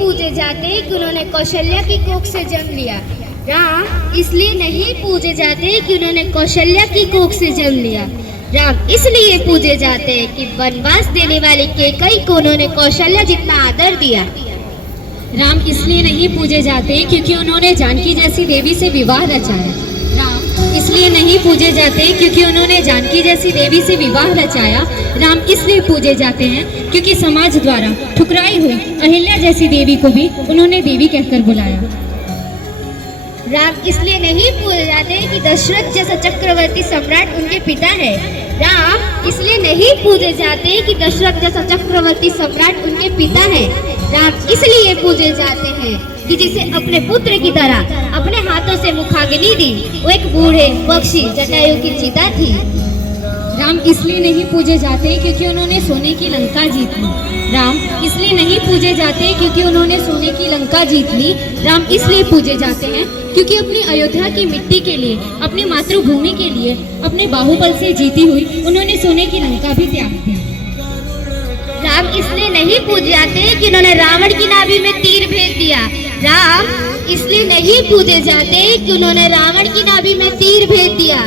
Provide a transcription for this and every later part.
पूजे जाते कि उन्होंने कौशल्या की कोख से जन्म लिया। राम इसलिए नहीं पूजे जाते कि उन्होंने कौशल्या की कोख से जन्म लिया। राम इसलिए पूजे जाते हैं कि वनवास देने वाली कैकेयी को उन्होंने कौशल्या जितना आदर दिया। राम इसलिए नहीं पूजे जाते क्योंकि उन्होंने जानकी जैसी देवी से विवाह रचाया। राम इसलिए नहीं पूजे जाते क्योंकि उन्होंने जानकी जैसी देवी से विवाह रचाया। राम इसलिए पूजे जाते हैं क्योंकि समाज द्वारा ठुकराई हुई अहिल्या जैसी देवी को भी उन्होंने देवी कहकर बुलाया। राम इसलिए नहीं पूजे जाते कि दशरथ जैसा चक्रवर्ती सम्राट उनके पिता है। राम इसलिए नहीं पूजे जाते कि दशरथ जैसा चक्रवर्ती सम्राट उनके पिता है। राम इसलिए पूजे जाते हैं कि जिसे अपने पुत्र की तरह अपने हाथों से मुखाग्नि दी वो एक बूढ़े पक्षी जटायु की चिता थी। राम इसलिए नहीं पूजे जाते क्योंकि उन्होंने सोने की लंका जीत ली। राम इसलिए नहीं पूजे जाते क्योंकि उन्होंने सोने की लंका जीत ली। राम इसलिए पूजे जाते हैं क्योंकि अपनी अयोध्या की मिट्टी के लिए, अपनी मातृभूमि के लिए, अपने बाहुबल से जीती हुई उन्होंने सोने की लंका भी त्याग दी। राम इसलिए नहीं पूजे जाते कि उन्होंने रावण की नाभि में तीर भेज दिया। राम इसलिए नहीं पूजे जाते कि उन्होंने रावण की नाभि में तीर भेज दिया।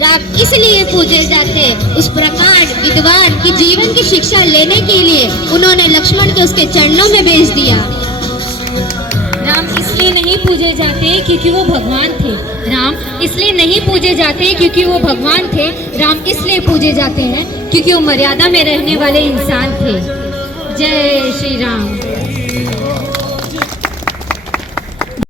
राम इसलिए पूजे जाते उस प्रकांड विद्वान की जीवन की शिक्षा लेने के लिए उन्होंने लक्ष्मण को उसके चरणों में भेज दिया। राम इसलिए नहीं पूजे जाते क्योंकि वो भगवान थे। राम इसलिए नहीं पूजे जाते क्योंकि वो भगवान थे। राम इसलिए पूजे जाते हैं क्योंकि वो मर्यादा में रहने वाले इंसान थे। जय श्री राम।